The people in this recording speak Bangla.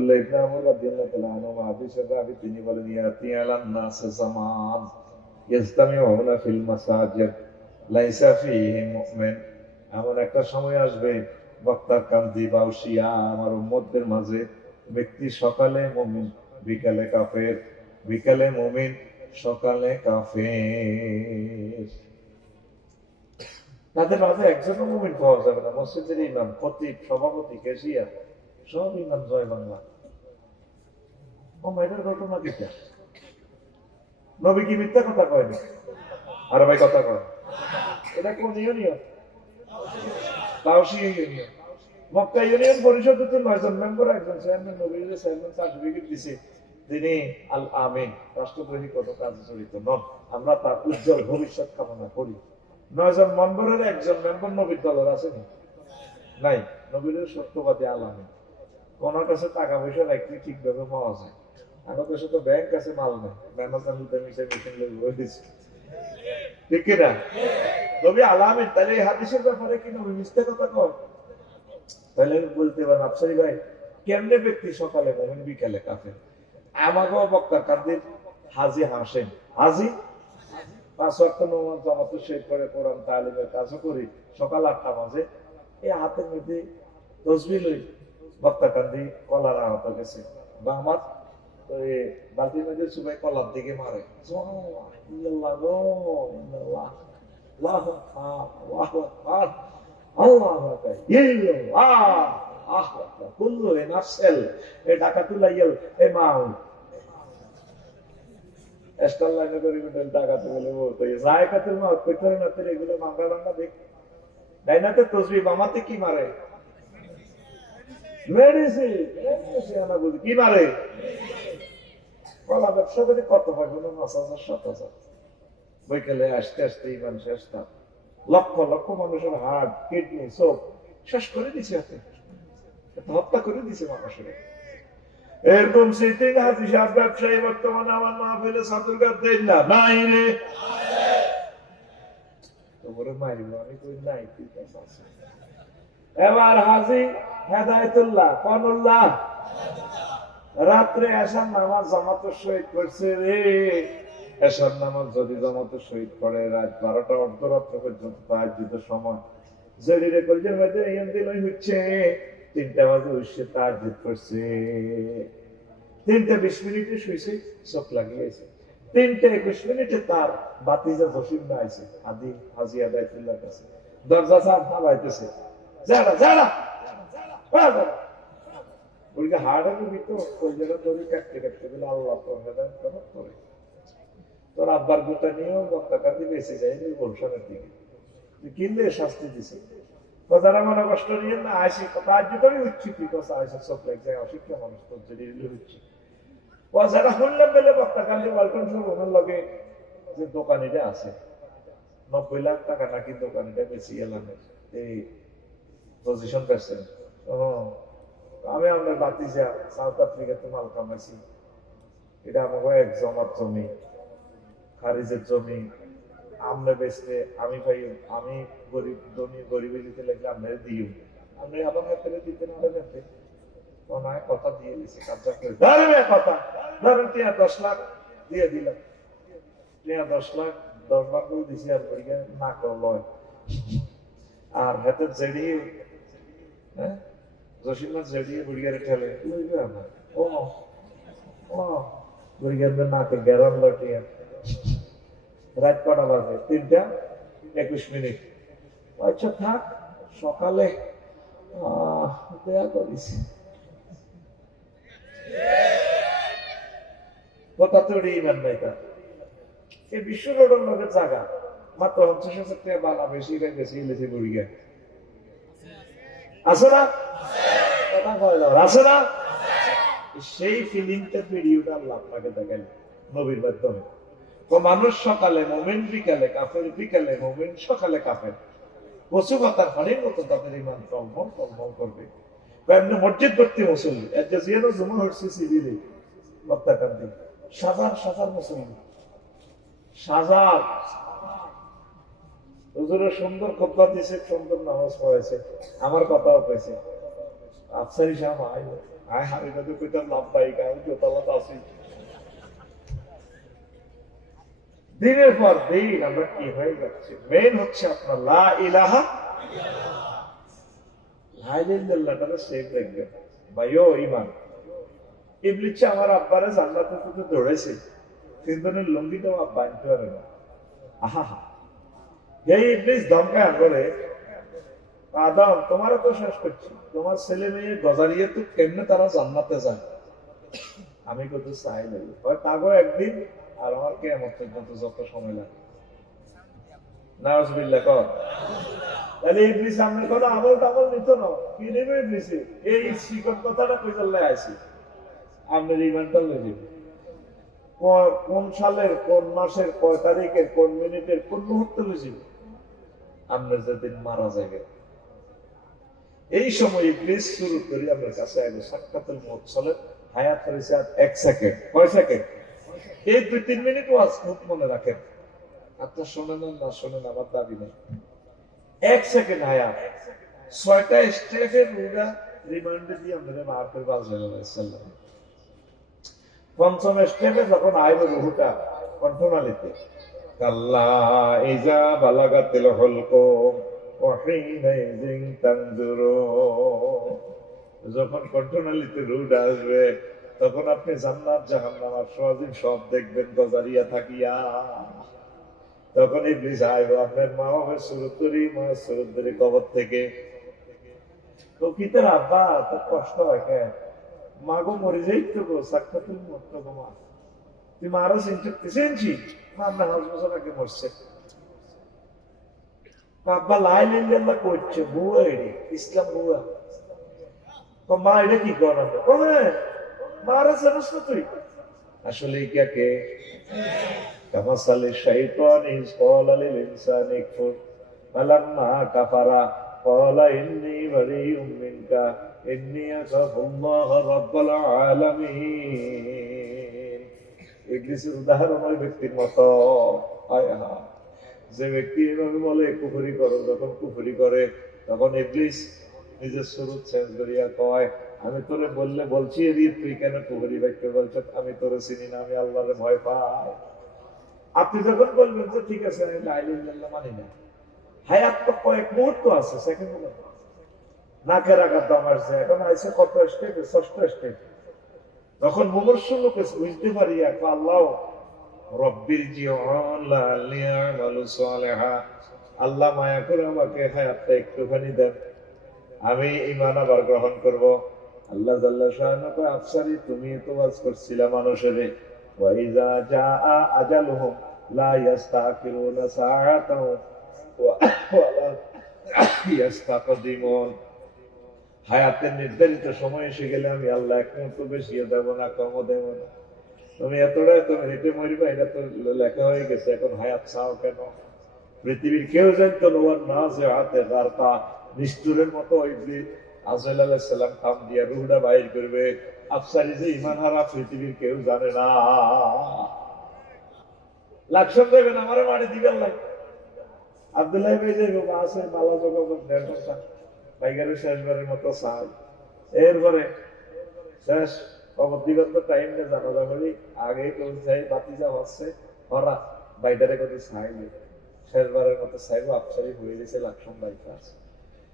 আব্দুল্লাহ ইবনে আমর রাদিয়াল্লাহু তাআলা আনহু হাদিসের রাবী তিনি বলেন ইয়াতি আলান নাস জামান ইজতামিউনা ফিল মাসাজিদ লাইসা ফীহি মুমিন। এমন একটা সময় আসবে বক্তার কান্দি বাউশিয়া আমার উম্মতদের মাঝে ব্যক্তি সকালে মুমিন বিকালে কাফের, বিকালে মুমিন সকালে কাফের। তাদের মাঝে একজনও মুমিন পাওয়া যাবে না। মসজিদের ইমাম, খতিব, সভাপতি, ক্যাশিয়ার সব ইমাম জয় বাংলা। ও মেয়েদের ঘটনা কিটা? নবী কি মিথ্যা কথা কয়নি? আর ভাই কথা কয়, এটা কোন union? Tawsia union. Mecca union পরিষদে তো 9 জন মেম্বার, একজন চেয়ারম্যান, নবীর চেয়ারম্যান সার্টিফিকেট দিছে তিনি আল আমিন, রাষ্ট্রদ্রোহী কোনো কাজে জড়িত নন। আমরা তার উজ্জ্বল ভবিষ্যৎ কামনা করি। 9 জন মেম্বারের একজন মেম্বার নবীর দলের আসেনি, নাই। নবীর সত্যবাদী আল আমিন। ওনার কাছে টাকা পয়সা রাখলে ঠিকভাবে পাওয়া যায়। আমার কাছে তো ব্যাংক আছে, মাল নেই, ম্যানেজার মিটিং দিচ্ছে, ঠিক কিনা? নবী আল আমিন। তাহলে এই হাদিসের ব্যাপারে কি নবী মিথ্যা কথা কয়? তাহলে বলতে পারেন আফসারি ভাই, কেমনে ব্যক্তি সকালে মুমিন বিকালে কাফের? আমাকেও বক্তার কান্দির হাজি হাসেন, হাজি 5 ওয়াক্ত নামাজ জামাতে শেষ করে কোরআন তালিমের কাজও করি সকাল 8টা বাজে। এই হাতের মধ্যে তসবিহ লই, বক্তা কান্দি কলার আহত গেছে বা আমার বালতির মধ্যে সবাই কলার দিকে মারে, বামাতে কি মারে? কি মারে? কলা ব্যবসা করে কত পারবো না, 5,000 7,000। বৈকালে আসতে আসতে ইমান শেষ। লক্ষ লক্ষ মানুষের হার্ট, কিডনি, চোখ শেষ করে দিছে, হাতে হত্যা করে দিছে মানুষের। এরকম সিটিং হাজি সাহেব ব্যবসায়ী বর্তমানে আমার মাহফিলে ছাত্রগার দেন না, নাই রে তোমারে মারিব আমি, কই নাই। ঠিক আছে, এবার হাজি হেদায়েতুল্লাহ কনুল্লাহ রাত্রে এশার নামাজ জামাতের সহিত পড়ছে রে। এশার নামাজ যদি জামাতের সহিত পড়ে রাত 12টা অর্ধরাত্র পর্যন্ত তাহাজ্জুদের সময় জরিরে কলজের মধ্যে এই দিন হচ্ছে 3টা বাজে উঠছে তাহাজ্জুদ করছে। 3টা 20 মিনিটে শুইছে, চোখ লাগিয়েছে। 3টা 21 তার বাতিজা জসিম না আইছে হাজি হেদায়েতুল্লাহর কাছে। দরজা সাহেব হালাইতেছে, যারা যারা বলকে হাড়ের ভিতর কলজাটা ধরে কাটতে কাটতে বলে আল্লাহ তোর হেদায়েত করে। তোর আব্বার গোটা নিয়েও বক্তা কাঁদি বেঁচে যায়নি বলসানের দিকে, কিনলে শাস্তি দিছে। যারা মনে কষ্ট নিয়ে না আসি কথা আজ আমি উঠছি, তুই কথা আসে চোখ লাগ যায়, অশিক্ষা মানুষ তোর যদি উঠছি। যারা শুনলাম বেলে বক্তা কান্দি ওয়ালটন সব ওনার লগে যে দোকানিটা আছে 90 লাখ টাকা নাকি দোকানিটা বেশি এলাম এই পজিশন পাচ্ছেন। আমি আপনার বাতিজা সাউথ আফ্রিকাতে মাল কামাইছি, এটা আমাকে এক জমার জমি, খারিজের জমি। আমরা বেচতে আমি ভাই, আমি গরিব ধনী গরিবে দিতে লাগলে আপনার দিও, আপনি আবার হাতে দিতে না দেখতে ওনায় কথা দিয়ে দিচ্ছে, কাজা করে ধরবে কথা ধরেন 10 লাখ দিয়ে দিলাম। 10 লাখ 10 লাখ করে দিছি, আর ওইটা না করল আর হাতের জেড়িয়ে, হ্যাঁ জসিমা জেড়িয়ে বুড়িয়ারে ঠেলে বুঝবে আমার। ও ও বুড়িয়ার নাকে গ্যারাম লটিয়া রাত কটা বাজে? 3টা 21। আচ্ছা থাক, সকালে দেয়া করিস কথা তো ইমান নাই তার। এই বিশ্ব রোডের লোকের জায়গা মাত্র 50,000 টাকা বানা বেশি বেশি গেছে বুড়িয়া, আছে না? কথা কয় আছে না? সেই ফিলিংটা ভিডিওটা আল্লাহ আপনাকে দেখাই নবীর মাধ্যমে। মানুষ সকালে মুমিন বিকালে কাফের, বিকালে মুমিন সকালে কাফের। কচু পাতার পানির মতো তাদের ইমান টলমল টলমল করবে। এমনি মসজিদ ভর্তি মুসল্লি, একটা জিয়ানো জমা হচ্ছে সিভিলে বক্তা কান্দি, সাজার সাজার মুসল্লি, সাজার হুজুরের সুন্দর খুতবা দিয়েছে, সুন্দর নামাজ পড়েছে, আমার কথাও পেয়েছে। আফসারি সাহেব আমি তো কইতাম লাভবাহিক, আমি দোতলাতে আছি। দিনের পর দিন আমরা কি হয়ে যাচ্ছে, মেন হচ্ছে আপনার লা ইলাহা লাইলাহাল্লাহটা শেখ দেখবেন ভাইও ইমান। ইবলিস আমার আব্বারে জান্নাতে থেকে দৌড়াইছে, তিনজনের লঙ্গিটাও আব্বা আনতে পারে না। আহা হা, এই ইবলিস ধমকায় করে, আদম তোমারও তো শেষ করছি, তোমার ছেলে মেয়ে গজারিয়ে তো কেমনে তারা জান্নাতে যায়। আমি কত চাই লাগি তাগো একদিন, আর আমার কিয়ামত পর্যন্ত যত সময় লাগে। নাউজুবিল্লাহ কর। তাহলে ইবলিস সামনে কোনো আমল টামল নিত না, কি নেবে ইবলিস? এই শিকড় কথাটা কই চলে আইছি, আপনার ইমানটা লয়ে যাবে। কোন সালের কোন মাসের কয় তারিখের কোন মিনিটের কোন মুহূর্তে লয়ে যাবে আপনার যেদিন মারা যাবে। এই সময় ইবলিস শুরু করি আপনার কাছে আগে সাক্ষাতের মত চলে, হায়াত হয়েছে 1 সেকেন্ড। কয় সেকেন্ড? এই 2-3 মিনিট ওয়াজ খুব মনে রাখেন। আপনার শোনেন না শোনেন আমার দাবি নেই। 1 সেকেন্ড হায়াত, 6টা স্টেপের রুগা রিমান্ডে দিয়ে আমাদের মাহফিল বাজাইলাম। 5ম স্টেপে যখন আইলো রুহুটা কণ্ঠনালীতে, কাল্লা ইজা বালাগাতিল হুলকুম ওয়া হিনা ইযিন তানজুরুন, যখন কণ্ঠনালীতে রুহুটা আসবে তখন আপনি জান্নাত জাহান্নাম আর সওয়াজিব সব দেখবেন গজারিয়া থাকিয়া। তখন ইবলিস আইবো আপনার মা বাবার সুরত করি, মা সুরত ধরে কবর থেকে। তো কি তোর আব্বা তোর কষ্ট হয় কেন? মাগো মরে যাই তো গো, সাক্ষাতের মত গো মা, তুই মারো চিনছি না, আপনার 5 বছর আগে মরছে। আব্বা লাইলাহাল্লাহ করছে, বুয়া এটি ইসলাম বুয়া। মা এটা কি করেন? মারা জানোস না তুই? আসলে কে কামাসালে শাইতান ইজ ক্বালা লিল ইনসানি কুফর ফালাম্মা কাফারা ক্বালা ইন্নী বারিউম মিনকা ইন্নী আখাফুল্লাহ রাব্বুল আলামিন। ইবলিসের উদাহরণ ওই ব্যক্তির মতো। হায় হায়, যে ব্যক্তি এভাবে বলে কুফরি করো, যখন কুফরি করে তখন ইবলিস নিজের স্বরূপ চেঞ্জ করিয়া কয়, আমি তোরে বললে বলছি তুই কেন কুফরি বাক্য বলছ? আমি তোরে চিনি না, আমি আল্লাহরে ভয় পাই। আপনি যখন বলবেন যে ঠিক আছে আমি লা ইলাহা ইল্লাল্লাহ মানি না, হায়াত তো কয়েক মুহূর্ত আছে, সেকেন্ড নাকের আঘাত দাম আসছে, এখন আইসে কত স্টেপে? 6টা স্টেপ। তখন মুমূর্ষু লোকে বুঝতে পারি আল্লাহ রব্বির জিওন লাআল্লি আমালু সালিহা, আল্লাহ মায়া করে আমাকে হায়াতটা একটুখানি দেন, আমি ঈমান আবার গ্রহণ করব। আল্লাহ জাল্লা শাআনহু কয়, আফসারি তুমি তো ওয়াজ করছিলা মানুষের, ওয়া ইযা জাআ আজালুহুম লা ইস্তাখিরুনা সাআতাও ওয়া লা ইস্তাকদিমুন। হায়াতের নির্ধারিত সময় এসে গেলে আমি আল্লাহ এক মুহূর্ত বেশি দেব না, কমও দেব না। তুমি এতটাই তুমি হেঁটে মরিবা, এটা তো লেখা হয়ে গেছে, এখন হায়াত চাও কেন? পৃথিবীর কেউ জানতো না যে হাতে গারকা নিষ্ঠুরের মতো আজরাইল আলাইহিস সালাম কাম দিয়া রুহটা বাইর করবে। আফসারি যে ঈমান হারা পৃথিবীর কেউ জানে না। লাকসাম দেবেন আমারে মারি দিবেন লাই আব্দুল্লাহ ভাই যাইব আছে মালা জগৎ দেড়টা বাইগারের শেষবারের মতো চাই। এরপরে শেষ খবর দিবেন তো টাইম নেই, জানাজা করি আগে কেউ চাই বাতি যা হচ্ছে ওরা বাইটারে করে চাইলে শেষবারের মতো চাইবো। আফসারি হয়ে গেছে লাকসাম বাইক আছে।